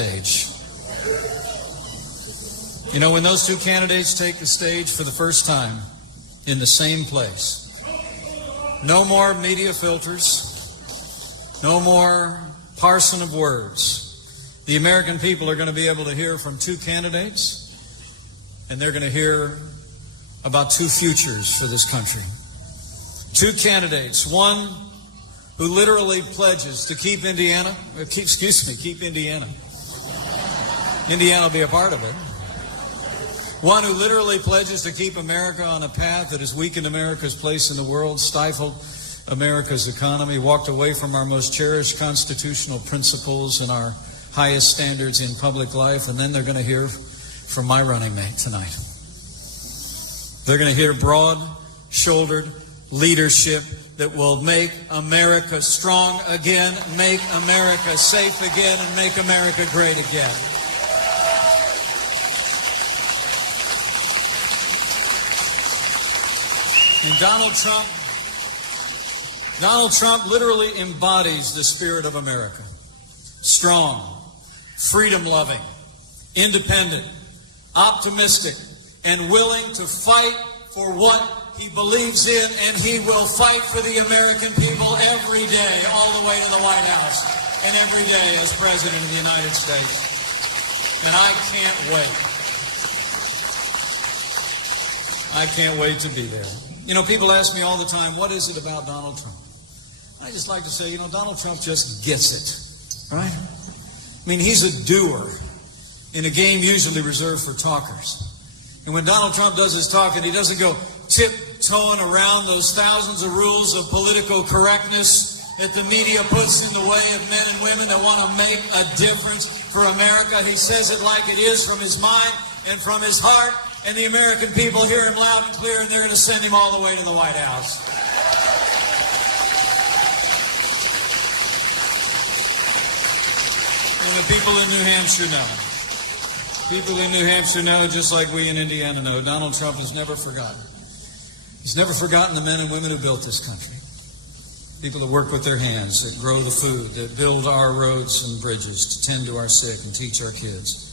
stage. You know, when those two candidates take the stage for the first time in the same place, no more media filters, no more parson of words. The American people are going to be able to hear from two candidates, and they're going to hear about two futures for this country. Two candidates, one who literally pledges to keep Indiana. Indiana will be a part of it. One who literally pledges to keep America on a path that has weakened America's place in the world, stifled America's economy, walked away from our most cherished constitutional principles and our highest standards in public life. And then they're going to hear from my running mate tonight. They're going to hear broad-shouldered leadership that will make America strong again, make America safe again, and make America great again. And Donald Trump literally embodies the spirit of America. Strong, freedom-loving, independent, optimistic, and willing to fight for what he believes in, and he will fight for the American people every day, all the way to the White House, and every day as President of the United States. And I can't wait. I can't wait to be there. You know, people ask me all the time, what is it about Donald Trump? I just like to say, you know, Donald Trump just gets it, right? I mean, he's a doer in a game usually reserved for talkers. And when Donald Trump does his talking, he doesn't go tiptoeing around those thousands of rules of political correctness that the media puts in the way of men and women that want to make a difference for America. He says it like it is from his mind and from his heart. And the American people hear him loud and clear, and they're going to send him all the way to the White House. And the people in New Hampshire know. People in New Hampshire know, just like we in Indiana know, Donald Trump has never forgotten. He's never forgotten the men and women who built this country. People that work with their hands, that grow the food, that build our roads and bridges, to tend to our sick and teach our kids.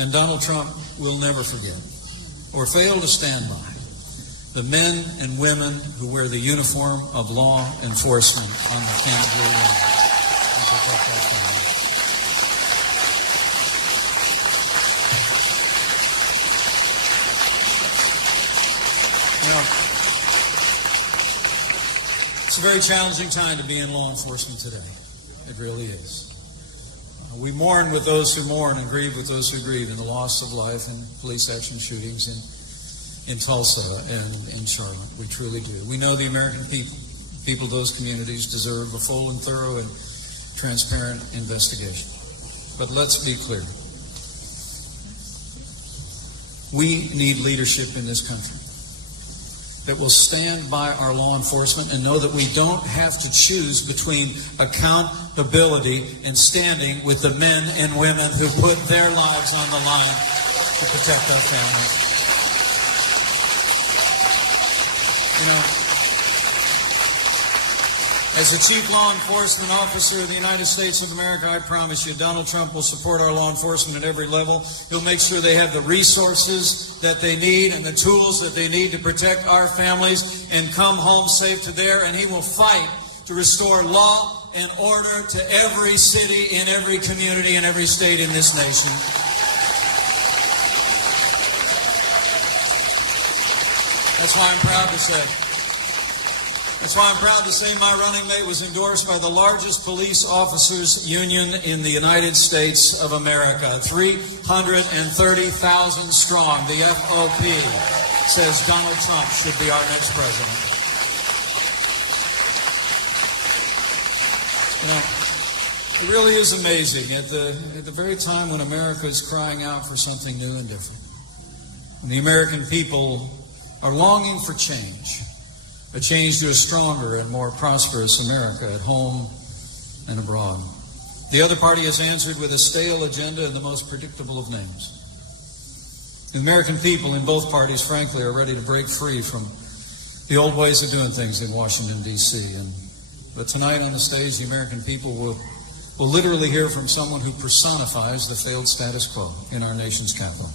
And Donald Trump will never forget or fail to stand by the men and women who wear the uniform of law enforcement on the Capitol lawn and protect our families. You know, it's a very challenging time to be in law enforcement today. It really is. We mourn with those who mourn and grieve with those who grieve in the loss of life and police action shootings in Tulsa and in Charlotte. We truly do. We know the American people of those communities deserve a full and thorough and transparent investigation. But let's be clear. We need leadership in this country that will stand by our law enforcement and know that we don't have to choose between accountability and standing with the men and women who put their lives on the line to protect our families. You know, as the chief law enforcement officer of the United States of America, I promise you, Donald Trump will support our law enforcement at every level. He'll make sure they have the resources that they need and the tools that they need to protect our families and come home safe to there. And he will fight to restore law and order to every city, in every community, in every state in this nation. That's why I'm proud to say. That's why I'm proud to say my running mate was endorsed by the largest police officers union in the United States of America. 330,000 strong. The FOP says Donald Trump should be our next president. You know, it really is amazing at the very time when America is crying out for something new and different. When the American people are longing for change. A change to a stronger and more prosperous America at home and abroad. The other party has answered with a stale agenda and the most predictable of names. The American people in both parties, frankly, are ready to break free from the old ways of doing things in Washington, D.C. But tonight on the stage, the American people will we'll literally hear from someone who personifies the failed status quo in our nation's capital.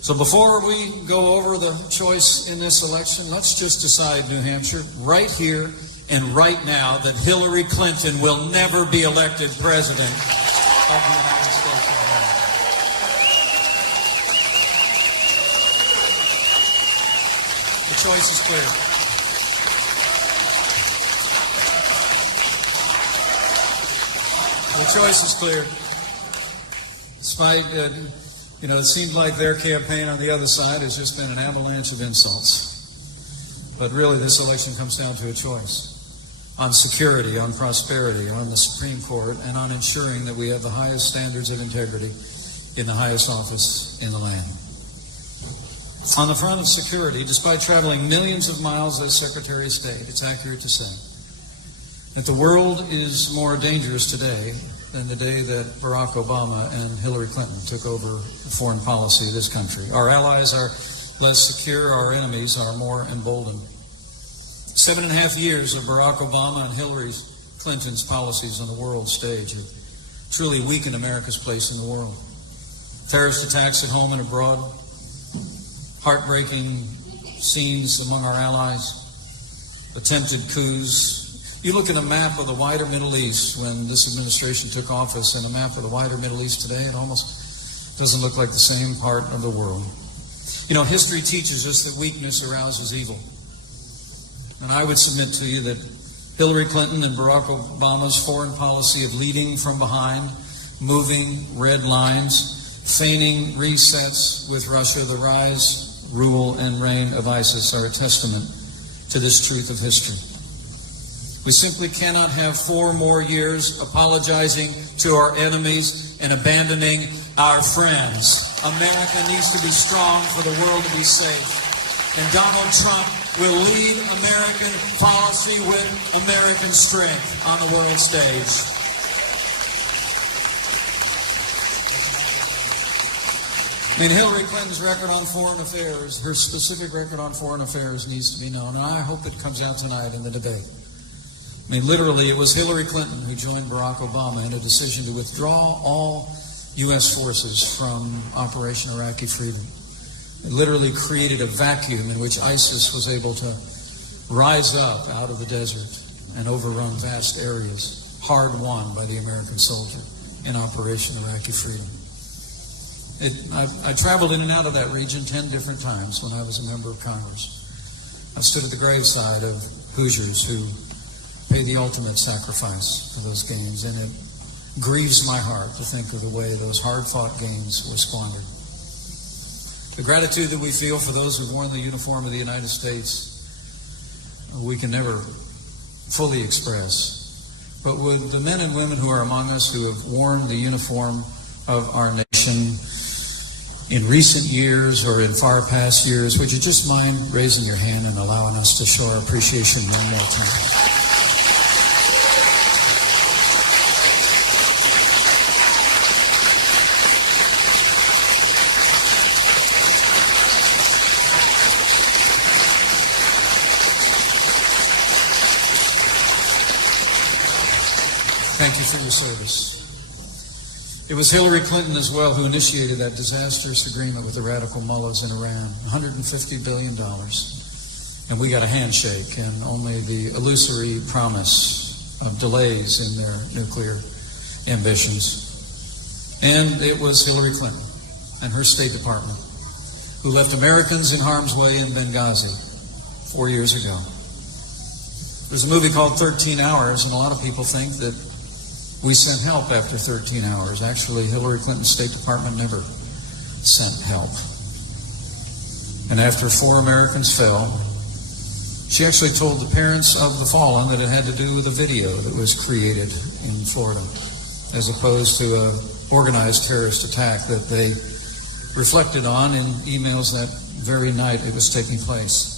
So before we go over the choice in this election, let's just decide, New Hampshire, right here and right now, that Hillary Clinton will never be elected president of the United States of America. The choice is clear. The choice is clear. Despite, it seems like their campaign on the other side has just been an avalanche of insults. But really, this election comes down to a choice on security, on prosperity, on the Supreme Court, and on ensuring that we have the highest standards of integrity in the highest office in the land. On the front of security, despite traveling millions of miles as Secretary of State, it's accurate to say that the world is more dangerous today than the day that Barack Obama and Hillary Clinton took over the foreign policy of this country. Our allies are less secure, our enemies are more emboldened. 7.5 years of Barack Obama and Hillary Clinton's policies on the world stage have truly weakened America's place in the world. Terrorist attacks at home and abroad, heartbreaking scenes among our allies, attempted coups. You look at a map of the wider Middle East when this administration took office, and a map of the wider Middle East today, it almost doesn't look like the same part of the world. History teaches us that weakness arouses evil. And I would submit to you that Hillary Clinton and Barack Obama's foreign policy of leading from behind, moving red lines, feigning resets with Russia, the rise, rule, and reign of ISIS are a testament to this truth of history. We simply cannot have 4 more years apologizing to our enemies and abandoning our friends. America needs to be strong for the world to be safe. And Donald Trump will lead American policy with American strength on the world stage. Hillary Clinton's record on foreign affairs, her specific record on foreign affairs, needs to be known, and I hope it comes out tonight in the debate. Literally, it was Hillary Clinton who joined Barack Obama in a decision to withdraw all U.S. forces from Operation Iraqi Freedom. It literally created a vacuum in which ISIS was able to rise up out of the desert and overrun vast areas, hard won by the American soldier in Operation Iraqi Freedom. I traveled in and out of that region 10 different times when I was a member of Congress. I stood at the graveside of Hoosiers who paid the ultimate sacrifice for those gains, and it grieves my heart to think of the way those hard-fought gains were squandered. The gratitude that we feel for those who've worn the uniform of the United States, we can never fully express. But would the men and women who are among us who have worn the uniform of our nation in recent years or in far past years, would you just mind raising your hand and allowing us to show our appreciation one more time? Thank you for your service. It was Hillary Clinton as well who initiated that disastrous agreement with the radical mullahs in Iran, $150 billion. And we got a handshake and only the illusory promise of delays in their nuclear ambitions. And it was Hillary Clinton and her State Department who left Americans in harm's way in Benghazi 4 years ago. There's a movie called 13 Hours, and a lot of people think that we sent help after 13 hours. Actually, Hillary Clinton's State Department never sent help. And after 4 Americans fell, she actually told the parents of the fallen that it had to do with a video that was created in Florida, as opposed to an organized terrorist attack that they reflected on in emails that very night it was taking place.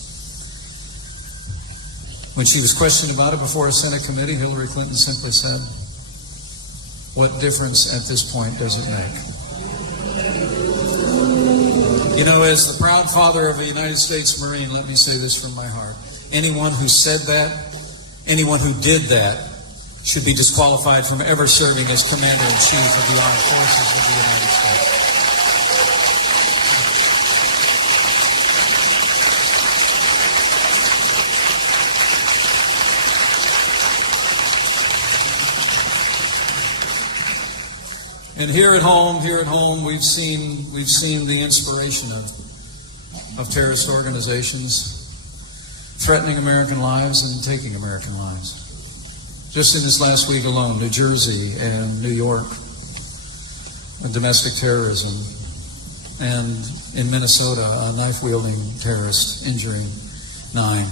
When she was questioned about it before a Senate committee, Hillary Clinton simply said, "What difference at this point does it make?" As the proud father of a United States Marine, let me say this from my heart. Anyone who said that, anyone who did that, should be disqualified from ever serving as Commander-in-Chief of the Armed Forces of the United States. And here at home, we've seen the inspiration of terrorist organizations threatening American lives and taking American lives. Just in this last week alone, New Jersey and New York, domestic terrorism, and in Minnesota, a knife-wielding terrorist injuring 9.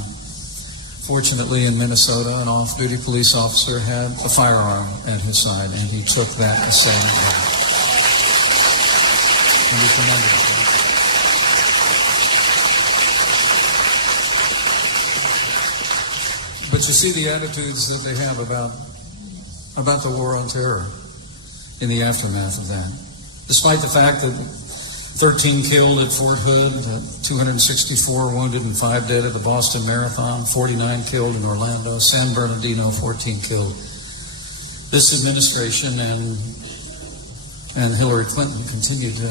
Fortunately, in Minnesota, an off-duty police officer had a firearm at his side, and he took that assailant down. And we commend him. But you see the attitudes that they have about the war on terror in the aftermath of that. Despite the fact that 13 killed at Fort Hood, 264 wounded and 5 dead at the Boston Marathon, 49 killed in Orlando, San Bernardino, 14 killed. This administration and Hillary Clinton continue to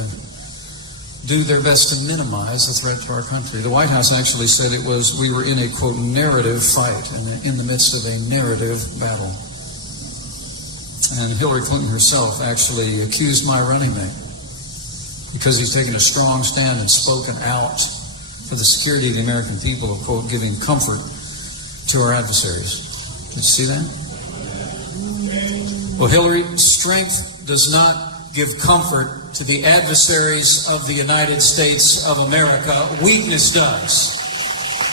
do their best to minimize the threat to our country. The White House actually said we were in a, quote, narrative fight, and in the midst of a narrative battle. And Hillary Clinton herself actually accused my running mate, because he's taken a strong stand and spoken out for the security of the American people, of, quote, giving comfort to our adversaries. Did you see that? Well, Hillary, strength does not give comfort to the adversaries of the United States of America. Weakness does.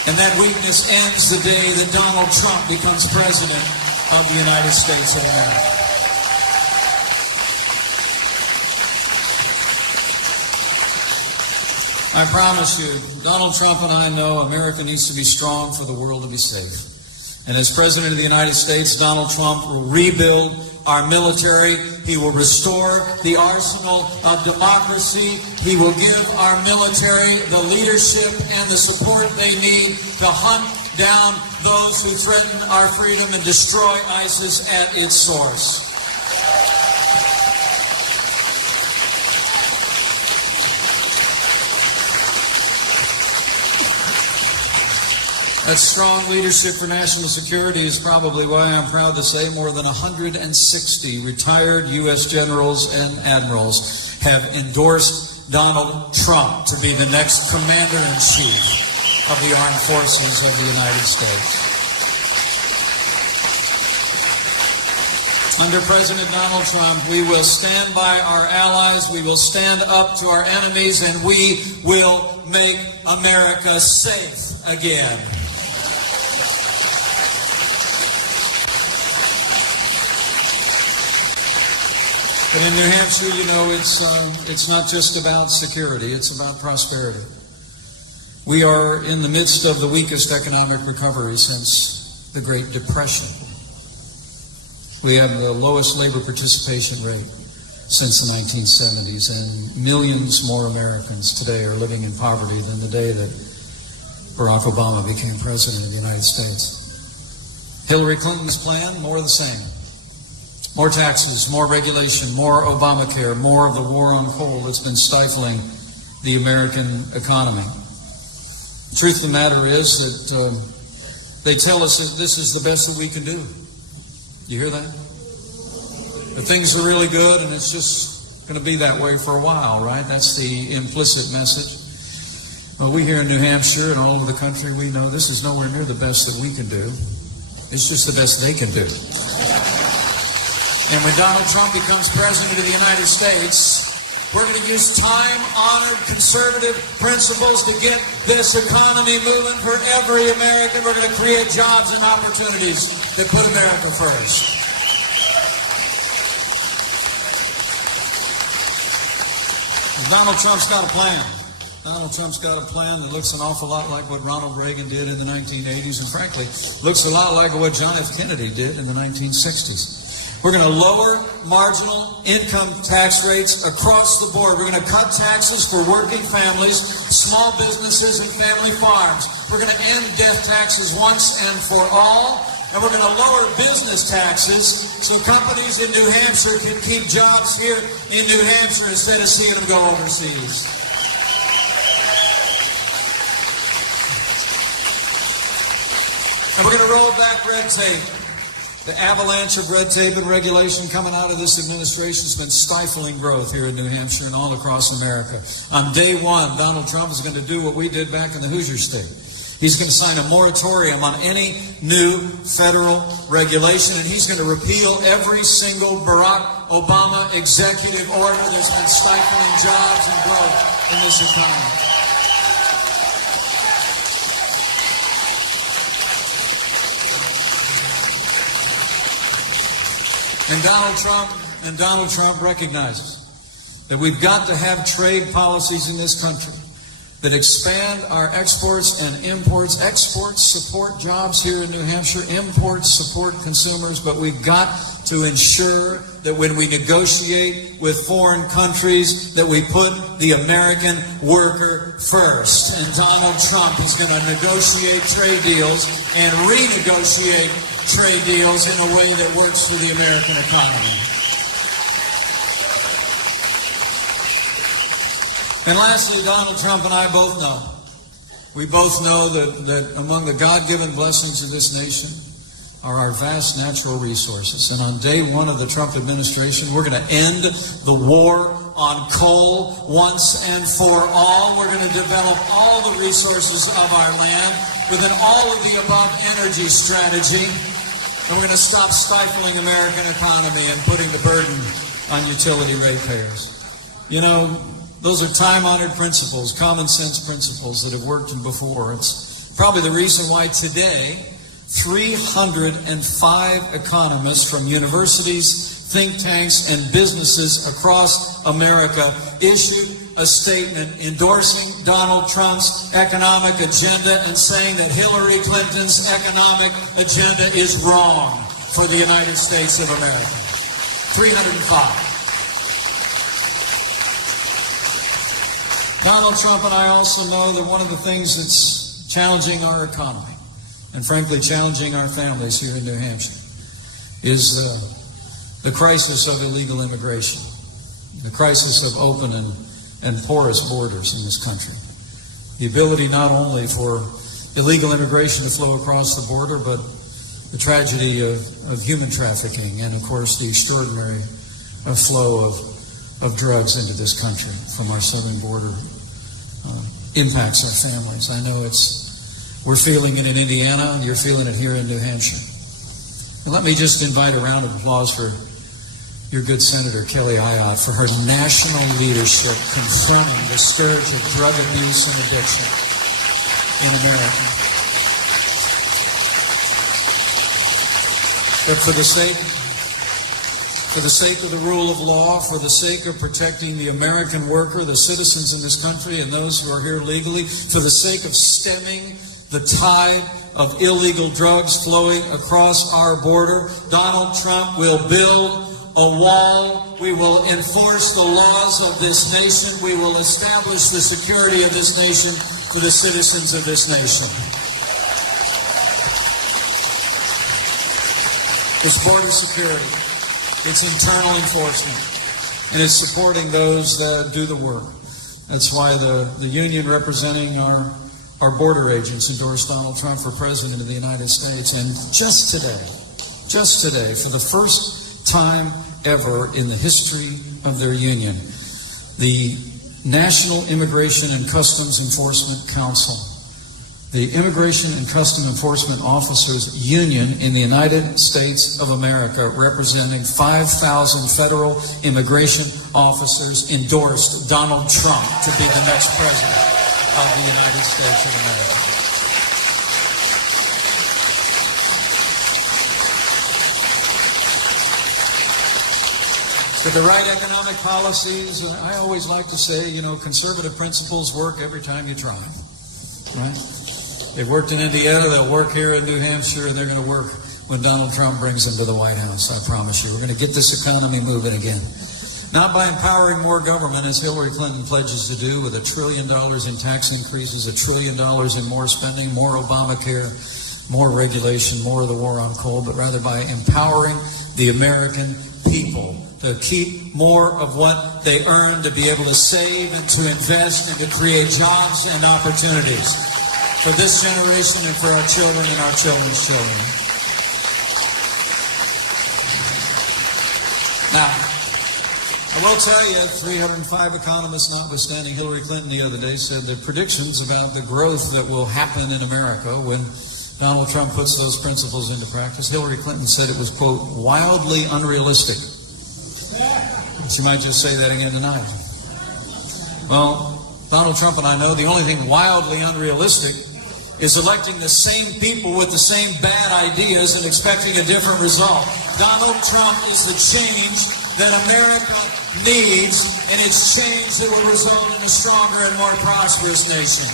And that weakness ends the day that Donald Trump becomes president of the United States of America. I promise you, Donald Trump and I know America needs to be strong for the world to be safe. And as President of the United States, Donald Trump will rebuild our military. He will restore the arsenal of democracy. He will give our military the leadership and the support they need to hunt down those who threaten our freedom and destroy ISIS at its source. That strong leadership for national security is probably why I'm proud to say more than 160 retired U.S. generals and admirals have endorsed Donald Trump to be the next Commander-in-Chief of the Armed Forces of the United States. Under President Donald Trump, we will stand by our allies, we will stand up to our enemies, and we will make America safe again. But in New Hampshire, you know, it's not just about security, it's about prosperity. We are in the midst of the weakest economic recovery since the Great Depression. We have the lowest labor participation rate since the 1970s, and millions more Americans today are living in poverty than the day that Barack Obama became president of the United States. Hillary Clinton's plan, more of the same. More taxes, more regulation, more Obamacare, more of the war on coal that's been stifling the American economy. The truth of the matter is that they tell us that this is the best that we can do. You hear that? That things are really good and it's just going to be that way for a while, right? That's the implicit message. Well, we here in New Hampshire and all over the country, we know this is nowhere near the best that we can do. It's just the best they can do. And when Donald Trump becomes president of the United States, we're going to use time-honored conservative principles to get this economy moving for every American. We're going to create jobs and opportunities that put America first. Donald Trump's got a plan. Donald Trump's got a plan that looks an awful lot like what Ronald Reagan did in the 1980s, and frankly, looks a lot like what John F. Kennedy did in the 1960s. We're going to lower marginal income tax rates across the board. We're going to cut taxes for working families, small businesses, and family farms. We're going to end death taxes once and for all. And we're going to lower business taxes so companies in New Hampshire can keep jobs here in New Hampshire instead of seeing them go overseas. And we're going to roll back red tape. The avalanche of red tape and regulation coming out of this administration has been stifling growth here in New Hampshire and all across America. On day one, Donald Trump is going to do what we did back in the Hoosier State. He's going to sign a moratorium on any new federal regulation, and he's going to repeal every single Barack Obama executive order that's been stifling jobs and growth in this economy. And Donald Trump recognizes that we've got to have trade policies in this country that expand our exports and imports. Exports support jobs here in New Hampshire. Imports support consumers. But we've got to ensure that when we negotiate with foreign countries that we put the American worker first. And Donald Trump is going to negotiate trade deals and renegotiate trade deals in a way that works for the American economy. And lastly, Donald Trump and I both know. We both know that among the God-given blessings of this nation are our vast natural resources. And on day one of the Trump administration, we're going to end the war on coal once and for all. We're going to develop all the resources of our land with an all-of-the-above energy strategy. And we're going to stop stifling American economy and putting the burden on utility ratepayers. You know, those are time-honored principles, common sense principles that have worked before. It's probably the reason why today 305 economists from universities, think tanks, and businesses across America issued a statement endorsing Donald Trump's economic agenda and saying that Hillary Clinton's economic agenda is wrong for the United States of America. 305. Donald Trump and I also know that one of the things that's challenging our economy and frankly challenging our families here in New Hampshire is the crisis of illegal immigration, the crisis of open and porous borders in this country. The ability not only for illegal immigration to flow across the border, but the tragedy of human trafficking and, of course, the extraordinary flow of drugs into this country from our southern border impacts our families. I know we're feeling it in Indiana, and you're feeling it here in New Hampshire. And let me just invite a round of applause for your good Senator Kelly Ayotte for her national leadership confronting the scourge of drug abuse and addiction in America. But for the sake of the rule of law, for the sake of protecting the American worker, the citizens in this country, and those who are here legally, for the sake of stemming the tide of illegal drugs flowing across our border, Donald Trump will build a wall. We will enforce the laws of this nation. We will establish the security of this nation for the citizens of this nation. It's border security. It's internal enforcement. And it's supporting those that do the work. That's why the union representing our border agents endorsed Donald Trump for President of the United States. And just today, for the first time ever in the history of their union, the National Immigration and Customs Enforcement Council, the Immigration and Customs Enforcement Officers Union in the United States of America, representing 5,000 federal immigration officers, endorsed Donald Trump to be the next president of the United States of America. With the right economic policies, I always like to say, conservative principles work every time you try, right? They've worked in Indiana, they'll work here in New Hampshire, and they're going to work when Donald Trump brings them to the White House, I promise you. We're going to get this economy moving again. Not by empowering more government, as Hillary Clinton pledges to do, with $1 trillion in tax increases, $1 trillion in more spending, more Obamacare, more regulation, more of the war on coal, but rather by empowering the American people to keep more of what they earn, to be able to save and to invest and to create jobs and opportunities for this generation and for our children and our children's children. Now, I will tell you, 305 economists, notwithstanding Hillary Clinton the other day, said that predictions about the growth that will happen in America when Donald Trump puts those principles into practice, Hillary Clinton said it was, quote, wildly unrealistic. She might just say that again tonight. Well, Donald Trump and I know the only thing wildly unrealistic is electing the same people with the same bad ideas and expecting a different result. Donald Trump is the change that America needs, and it's change that will result in a stronger and more prosperous nation.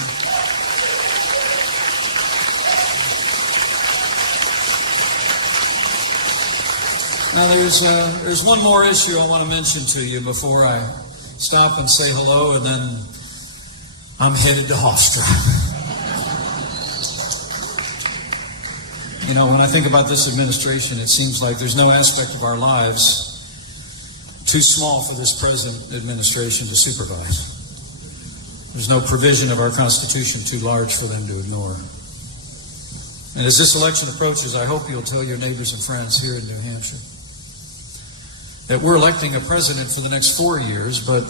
Now, there's one more issue I want to mention to you before I stop and say hello, and then I'm headed to Hofstra. You know, when I think about this administration, it seems like there's no aspect of our lives too small for this present administration to supervise. There's no provision of our Constitution too large for them to ignore. And as this election approaches, I hope you'll tell your neighbors and friends here in New Hampshire that we're electing a president for the next 4 years, but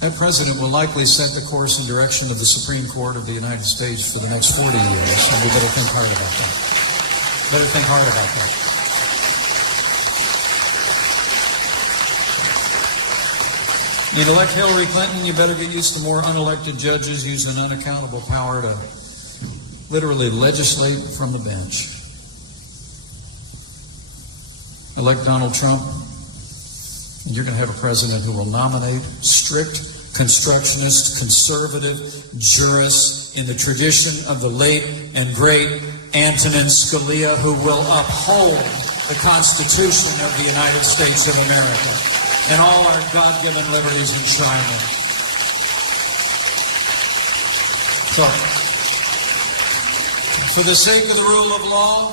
that president will likely set the course and direction of the Supreme Court of the United States for the next 40 years, and we better think hard about that. Better think hard about that. You elect Hillary Clinton, you better get used to more unelected judges using unaccountable power to literally legislate from the bench. Elect Donald Trump, and you're going to have a president who will nominate strict, constructionist, conservative jurists in the tradition of the late and great Antonin Scalia, who will uphold the Constitution of the United States of America and all our God-given liberties enshrined. So, for the sake of the rule of law,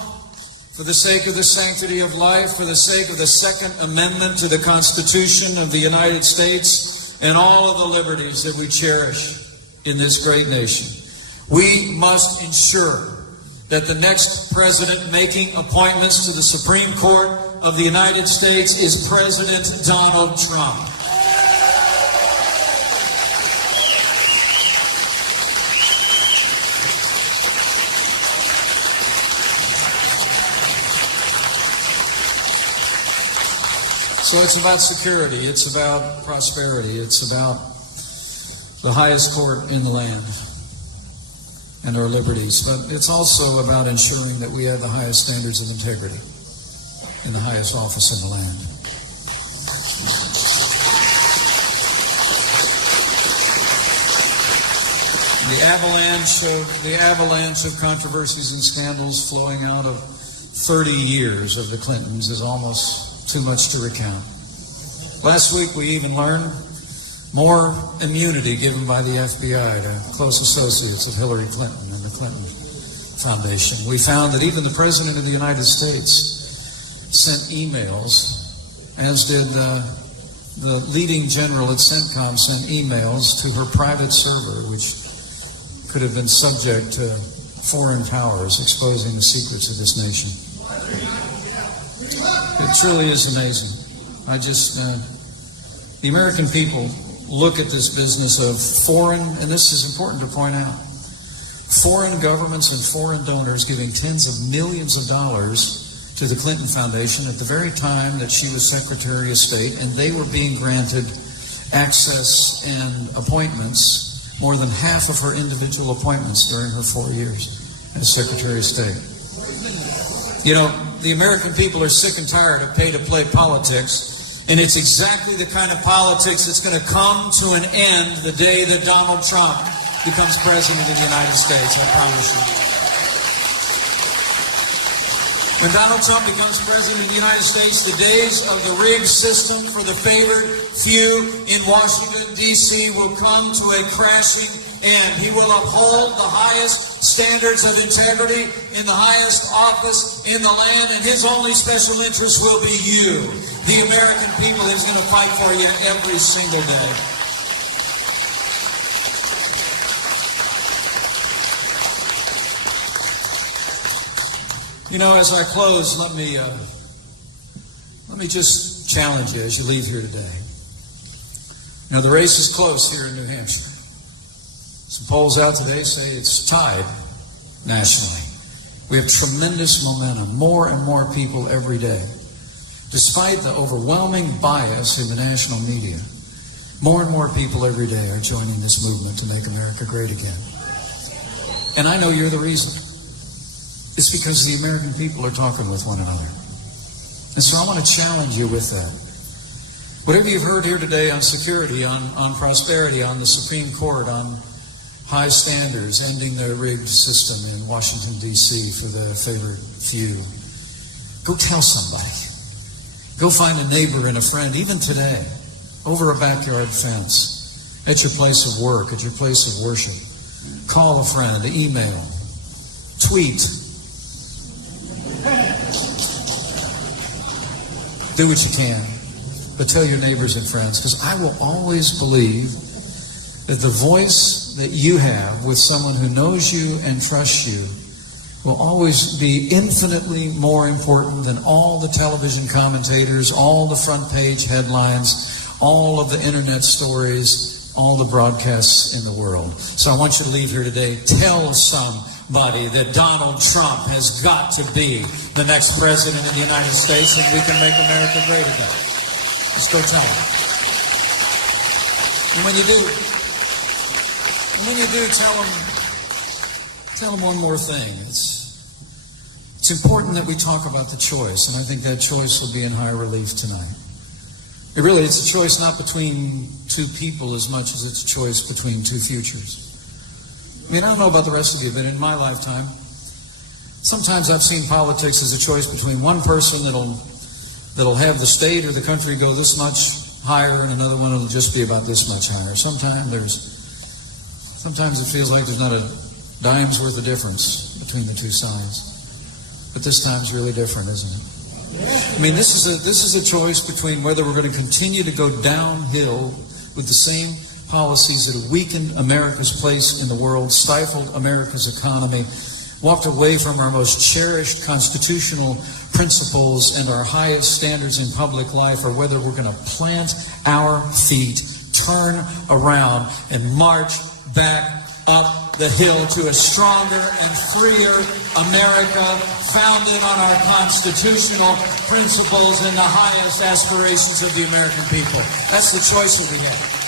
for the sake of the sanctity of life, for the sake of the Second Amendment to the Constitution of the United States, and all of the liberties that we cherish in this great nation, we must ensure that the next president making appointments to the Supreme Court of the United States is President Donald Trump. So it's about security, it's about prosperity, it's about the highest court in the land and our liberties. But it's also about ensuring that we have the highest standards of integrity in the highest office in the land. The avalanche of controversies and scandals flowing out of 30 years of the Clintons is almost too much to recount. Last week we even learned more immunity given by the FBI to close associates of Hillary Clinton and the Clinton Foundation. We found that even the President of the United States sent emails, as did the leading general at CENTCOM sent emails to her private server, which could have been subject to foreign powers exposing the secrets of this nation. It truly is amazing. The American people look at this business of foreign, and this is important to point out, foreign governments and foreign donors giving tens of millions of dollars to the Clinton Foundation at the very time that she was Secretary of State, and they were being granted access and appointments, more than half of her individual appointments during her 4 years as Secretary of State. You know, the American people are sick and tired of pay-to-play politics, and it's exactly the kind of politics that's going to come to an end the day that Donald Trump becomes President of the United States, I promise you. When Donald Trump becomes President of the United States, the days of the rigged system for the favored few in Washington, D.C. will come to a crashing end. He will uphold the highest standards of integrity in the highest office in the land, and his only special interest will be you, the American people. He's going to fight for you every single day. You know, as I close, let me just challenge you as you leave here today. You know, the race is close here in New Hampshire. Some polls out today say it's tied nationally. We have tremendous momentum, more and more people every day. Despite the overwhelming bias in the national media, more and more people every day are joining this movement to make America great again. And I know you're the reason. It's because the American people are talking with one another. And so I want to challenge you with that. Whatever you've heard here today on security, on prosperity, on the Supreme Court, on high standards, ending the rigged system in Washington, D.C. for the favored few, go tell somebody. Go find a neighbor and a friend, even today, over a backyard fence, at your place of work, at your place of worship. Call a friend, email, tweet. Do what you can, but tell your neighbors and friends, because I will always believe that the voice that you have with someone who knows you and trusts you will always be infinitely more important than all the television commentators, all the front page headlines, all of the internet stories, all the broadcasts in the world. So I want you to leave here today. Tell somebody that Donald Trump has got to be the next president of the United States, and we can make America great again. Just go tell them. And when you do, tell them one more thing. It's important that we talk about the choice, and I think that choice will be in high relief tonight. It's a choice not between two people as much as it's a choice between two futures. I don't know about the rest of you, but in my lifetime, sometimes I've seen politics as a choice between one person that'll have the state or the country go this much higher, and another one that'll just be about this much higher. Sometimes it feels like there's not a dime's worth of difference between the two sides. But this time's really different, isn't it? This is a choice between whether we're going to continue to go downhill with the same policies that have weakened America's place in the world, stifled America's economy, walked away from our most cherished constitutional principles and our highest standards in public life, or whether we're going to plant our feet, turn around, and march back up the hill to a stronger and freer America founded on our constitutional principles and the highest aspirations of the American people. That's the choice that we have.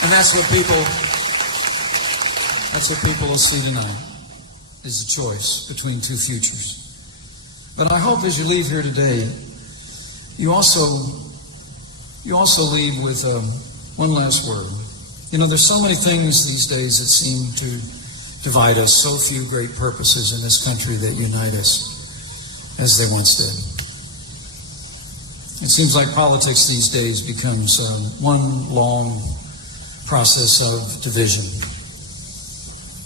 And that's what people will see tonight, is a choice between two futures. But I hope as you leave here today, you also leave with one last word. There's so many things these days that seem to divide us, so few great purposes in this country that unite us as they once did. It seems like politics these days becomes one long process of division.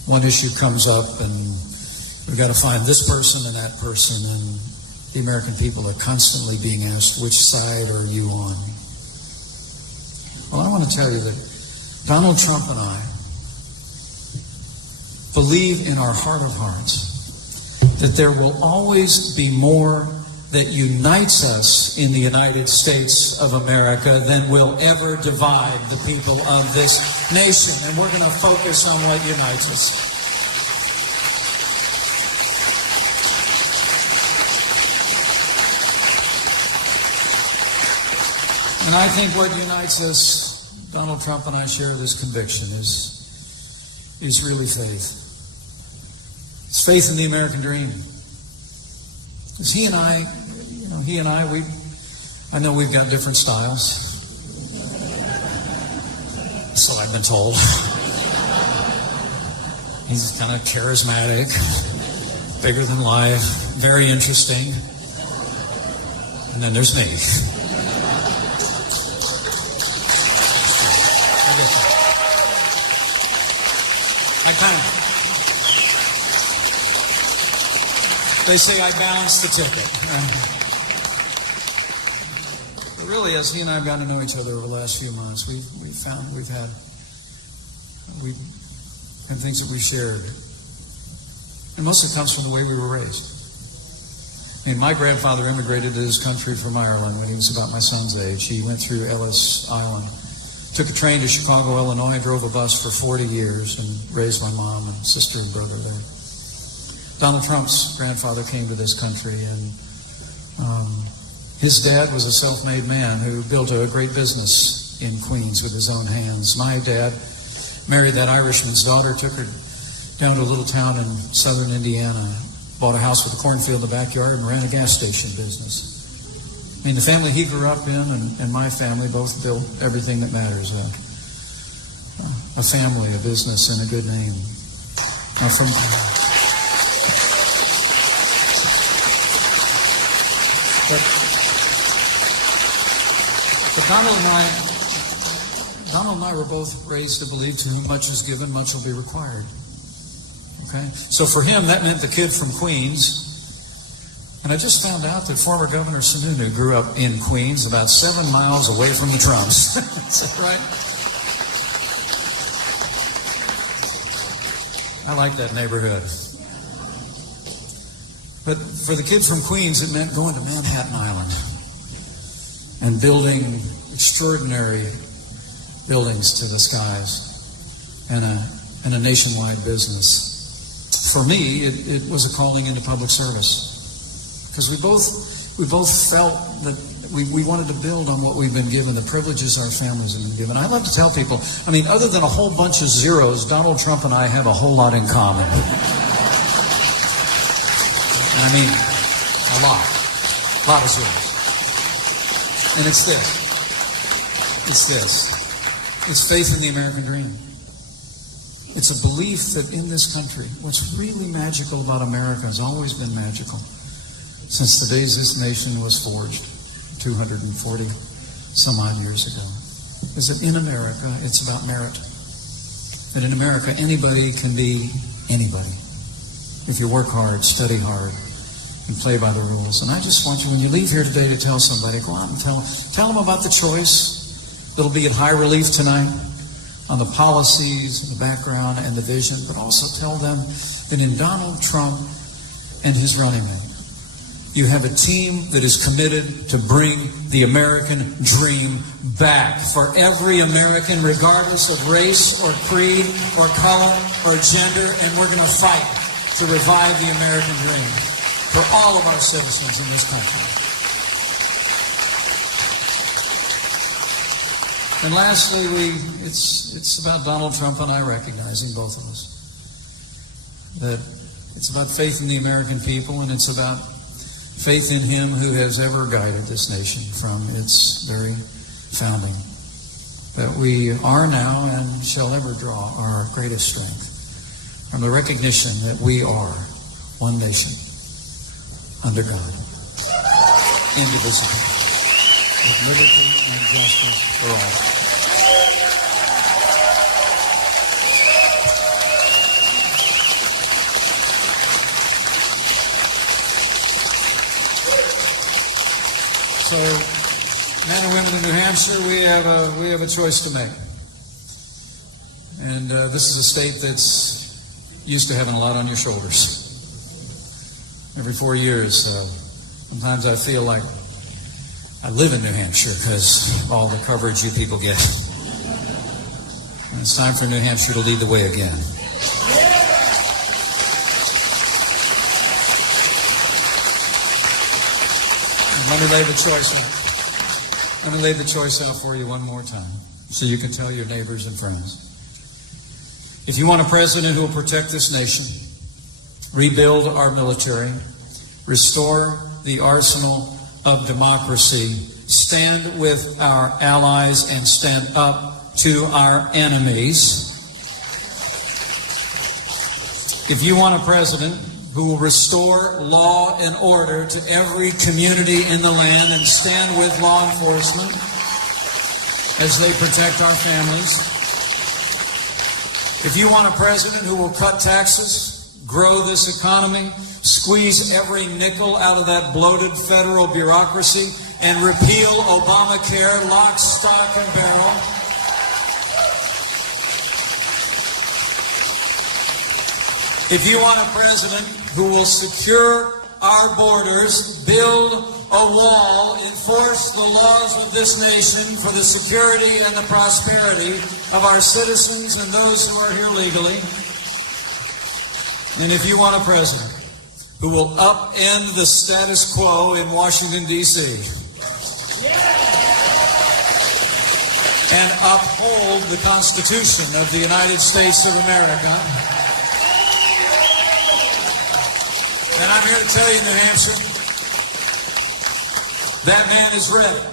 One issue comes up and we've got to find this person and that person, and the American people are constantly being asked, which side are you on? Well, I want to tell you that Donald Trump and I believe in our heart of hearts that there will always be more that unites us in the United States of America than will ever divide the people of this nation. And we're going to focus on what unites us. And I think what unites us, Donald Trump and I share this conviction, is really faith. It's faith in the American dream. Because he and I, I know we've got different styles. So I've been told. He's kind of charismatic, bigger than life, very interesting. And then there's me. I They say I balanced the ticket. But really, as he and I have gotten to know each other over the last few months, we've had things that we shared. And most of it comes from the way we were raised. I mean, my grandfather immigrated to this country from Ireland when he was about my son's age. He went through Ellis Island, took a train to Chicago, Illinois, drove a bus for 40 years, and raised my mom and sister and brother there. Donald Trump's grandfather came to this country, and his dad was a self-made man who built a great business in Queens with his own hands. My dad married that Irishman's daughter, took her down to a little town in southern Indiana, bought a house with a cornfield in the backyard, and ran a gas station business. I mean, the family he grew up in and my family both built everything that matters. A family, a business, and a good name. But Donald and I were both raised to believe to whom much is given, much will be required. Okay? So for him, that meant the kid from Queens. And I just found out that former Governor Sununu grew up in Queens, about 7 miles away from the Trumps. Is that right? I like that neighborhood. But for the kid from Queens, it meant going to Manhattan Island and building extraordinary buildings to the skies and a nationwide business. For me, it was a calling into public service. Because we both felt that we wanted to build on what we've been given, the privileges our families have been given. I love to tell people, I mean, other than a whole bunch of zeros, Donald Trump and I have a whole lot in common. And I mean, a lot of zeros. And it's this. It's faith in the American dream. It's a belief that in this country, what's really magical about America has always been magical. Since the days this nation was forged 240 some odd years ago, is that in America, it's about merit. That in America, anybody can be anybody. If you work hard, study hard, and play by the rules. And I just want you, when you leave here today, to tell somebody, go out and tell them about the choice that'll be in high relief tonight, on the policies, and the background, and the vision, but also tell them that in Donald Trump and his running mate, you have a team that is committed to bring the American dream back for every American, regardless of race or creed or color or gender, and we're going to fight to revive the American dream for all of our citizens in this country. And lastly, it's about Donald Trump and I recognizing, both of us, that it's about faith in the American people, and it's about faith in him who has ever guided this nation from its very founding. That we are now and shall ever draw our greatest strength from the recognition that we are one nation under God, indivisible, with liberty and justice for all. So, men and women in New Hampshire, we have a choice to make. And this is a state that's used to having a lot on your shoulders. Every 4 years, sometimes I feel like I live in New Hampshire because of all the coverage you people get. And it's time for New Hampshire to lead the way again. Let me lay the choice out for you one more time so you can tell your neighbors and friends. If you want a president who will protect this nation, rebuild our military, restore the arsenal of democracy, stand with our allies, and stand up to our enemies. If you want a president who will restore law and order to every community in the land and stand with law enforcement as they protect our families. If you want a president who will cut taxes, grow this economy, squeeze every nickel out of that bloated federal bureaucracy, and repeal Obamacare lock, stock, and barrel, if you want a president who will secure our borders, build a wall, enforce the laws of this nation for the security and the prosperity of our citizens and those who are here legally, and if you want a president who will upend the status quo in Washington, D.C., and uphold the Constitution of the United States of America, then I'm here to tell you, New Hampshire, that man is ready.